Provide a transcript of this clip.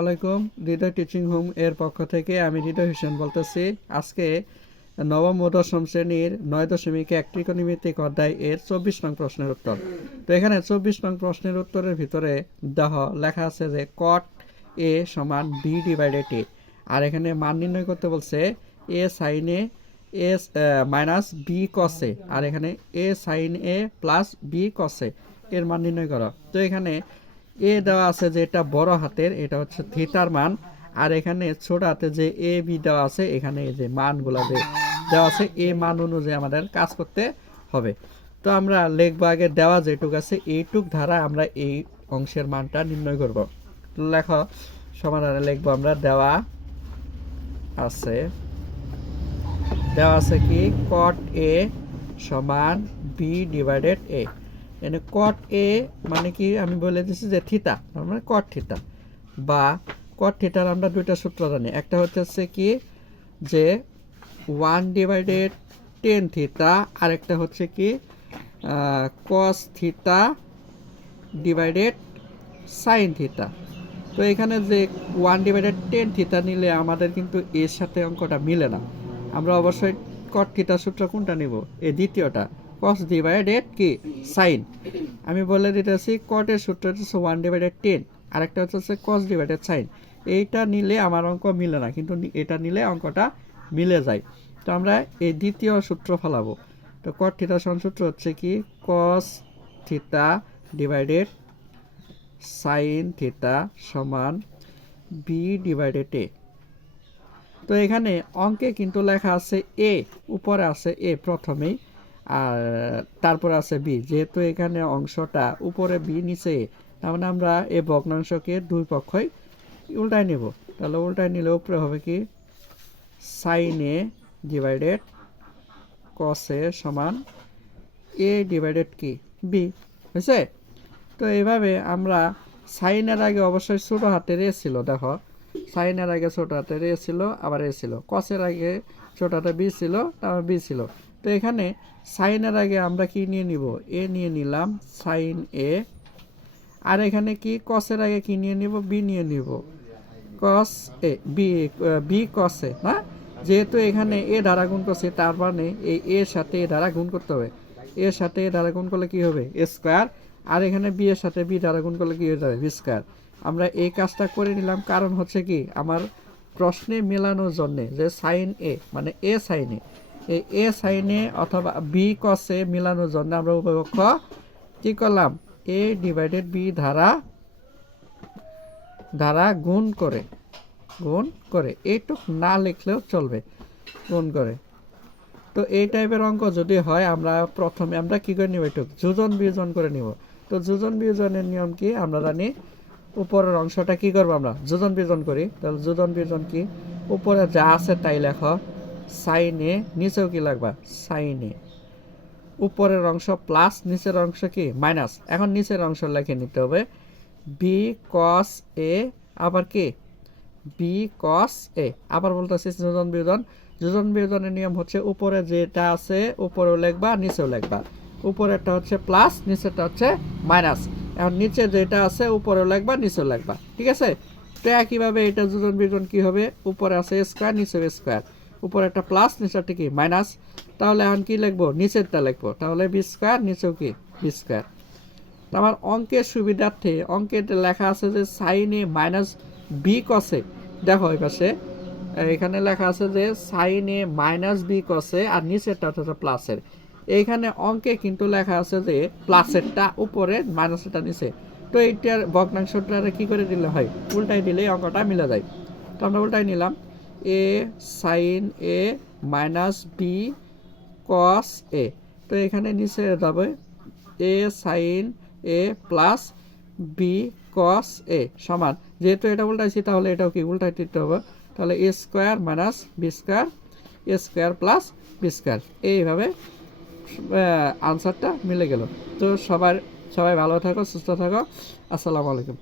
আলাইকুম, হৃদয় teaching home এর পক্ষ থেকে আমি হৃদয় হোসেন বলতেছি। আজকে নবম ও দশম শ্রেণির নয় দশমিক এক ত্রিকোণমিতিক অধ্যায় এর চব্বিশ নং প্রশ্নের উত্তর। তো এখানে চব্বিশ নং প্রশ্নের উত্তরের ভিতরে দেহ লেখা আছে যে কট এ সমান বি ডিভাইডেড এ আর এখানে মান নির্ণয় করতে বলছে এ সাইনে এ মাইনাস বি কসে আর এখানে A sine A plus B cos A এর মান নির্ণয় করো। তো এখানে এ দেওয়া আছে যে এটা বড় হাতের, এটা হচ্ছে থিটার মান। আর এখানে ছোট হাতে যে এ বি দেওয়া আছে, এখানে যে মানগুলো যে দেওয়া আছে, এ মান অনুযায়ী আমাদের কাজ করতে হবে। তো আমরা লিখব আগে দেওয়া যেটুক আছে, এইটুক ধারা আমরা এই অংশের মানটা নির্ণয় করব। লেখো, সমাধানে লিখব আমরা, দেওয়া আছে। দেওয়া আছে কি? কট এ সমান বি ডিভাইডেড এ এখানে কট এ মানে কি আমি বলে দিচ্ছি যে থিতা মানে কট থিতা বা কট থিতার আমরা দুইটা সূত্র জানি। একটা হচ্ছে কি যে ওয়ান ডিভাইডেড টেন থিতা আরেকটা হচ্ছে কি কস থিতা ডিভাইডেড সাইন থিতা তো এখানে যে ওয়ান ডিভাইডেড টেন থিতা নিলে আমাদের কিন্তু এর সাথে অঙ্কটা মিলে না। আমরা অবশ্যই কট থিতা সূত্র কোনটা নিব? এই দ্বিতীয়টা। কস ডিভাইডেড কি? সাইন আমি বলে দিতেছি কটের সূত্র হচ্ছে ওয়ান ডিভাইডেড টেন আরেকটা হচ্ছে কস ডিভাইডেড সাইন এইটা নিলে আমার অঙ্ক মিলে না, কিন্তু এটা নিলে অঙ্কটা মিলে যায়। তো আমরা এই দ্বিতীয় সূত্র ফেলাবো। তো কট থিতা সূত্র হচ্ছে কি? কস থিতা ডিভাইডেড সাইন থিতা সমান বি ডিভাইডেড এ তো এখানে অঙ্কে কিন্তু লেখা আছে এ উপরে আছে এ প্রথমেই। আর তারপর আছে বি, যেহেতু এখানে অংশটা উপরে বি, নিচে তার মানে আমরা এই ভগ্নাংশকে দুই পক্ষই উল্টায় নেব। তাহলে উল্টায় নিলে উপরে হবে কি? Sign A divided cos A সমান এ ডিভাইডেড কি? বি হয়েছে? তো এইভাবে আমরা সাইনের আগে অবশ্যই ছোটো হাতের এ ছিল, দেখো। সাইনের আগে ছোটো হাতের এ ছিল, আবার এ ছিল। কসের আগে ছোটো হাতে বি ছিল, তারপর বি ছিল। তো এখানে সাইনের আগে আমরা কি নিয়ে নিব? এ নিয়ে নিলাম, সাইন এ। আর এখানে কি কসের আগে কি নিয়ে নিব? বি নিয়ে নিব। কস এ বি বি কসে না? যেহেতু এখানে এ দ্বারা গুণ করছে, তার মানে এই এর সাথে এ দ্বারা গুণ করতে হবে। এর সাথে এ দ্বারা গুণ করলে কি হবে? এ স্কোয়ার। আর এখানে বি এর সাথে বি দ্বারা গুণ করলে কি হয়ে যাবে? B square. আমরা এই কাজটা করে নিলাম, কারণ হচ্ছে কি? আমার প্রশ্নে মেলানোর জন্যে যে সাইন এ মানে এ সাইনে এই এ সাইনে অথবা বি কসে মেলানোর জন্য আমরা উপপক্ষ কি। করলাম এ ডিভাইডেড বি ধারা ধারা গুণ করে গুণ করে এইটুক না লিখলেও চলবে। গুণ করে তো এই টাইপের অঙ্ক যদি হয়, আমরা প্রথমে আমরা কি করে নিব একটু যোজন বিয়োজন করে নিব। তো যোজন বিয়োজনের নিয়ম কি? আমরা জানি উপরের অংশটা কি করব আমরা? যোজন বিয়োজন করি। তাহলে যোজন বিয়োজন কি? উপরে যা আছে তাই লেখো। সাইনে, নিচেও কি লাগবা? সাইনে। উপরের অংশ প্লাস, নিচের অংশ কি? মাইনাস। এখন নিচের অংশ লিখে নিতে হবে। বি কস এ আবার কি? বি কস এ আবার বলতেছি যোজন বিয়োজন। যোজন বিয়োজনের নিয়ম হচ্ছে উপরে যেটা আছে, উপরেও লিখবা, নিচেও লিখবা। উপরেরটা হচ্ছে প্লাস, নিচেরটা হচ্ছে মাইনাস। এখন নিচে যেটা আছে, উপরেও লিখবা, নিচেও লিখবা। ঠিক আছে? তো একইভাবে এটা যোজন বিয়োজন কি হবে? উপরে আছে স্কোয়ার, নিচেও স্কোয়ার। উপরে একটা প্লাস নিচেরটা কি? মাইনাস তাহলে এখন কি লিখব? নিচেরটা লিখব। তাহলে বি স্কোয়ার নিচেও কি? বি স্কোয়ার আমার অঙ্কের সুবিধার্থে অঙ্কের লেখা আছে যে সাইনে মাইনাস বি কসে দেখো এই পাশে, এখানে লেখা আছে যে সাইনে মাইনাস বি কসে আর নিচেরটা হচ্ছে প্লাসের এইখানে অঙ্কে কিন্তু লেখা আছে যে প্লাসেরটা উপরে মাইনাসেরটা নিচে। তো এইটার ভগ্নাংশটা কি করে দিলে হয়? উল্টাই দিলে অঙ্কটা মিলে যায়। তো আমরা উল্টাই নিলাম। A sine A minus B cos A তো এখানে নিচে যাবে। A sine A plus B cos A সমান। যেহেতু এটা উল্টাইছি, তাহলে এটাও কি উল্টাই দিতে হবে? তাহলে A square minus B square A square plus B square এইভাবে আনসারটা মিলে গেল। তো সবার, সবাই ভালো থাকো, সুস্থ থাকো। আসসালামু আলাইকুম।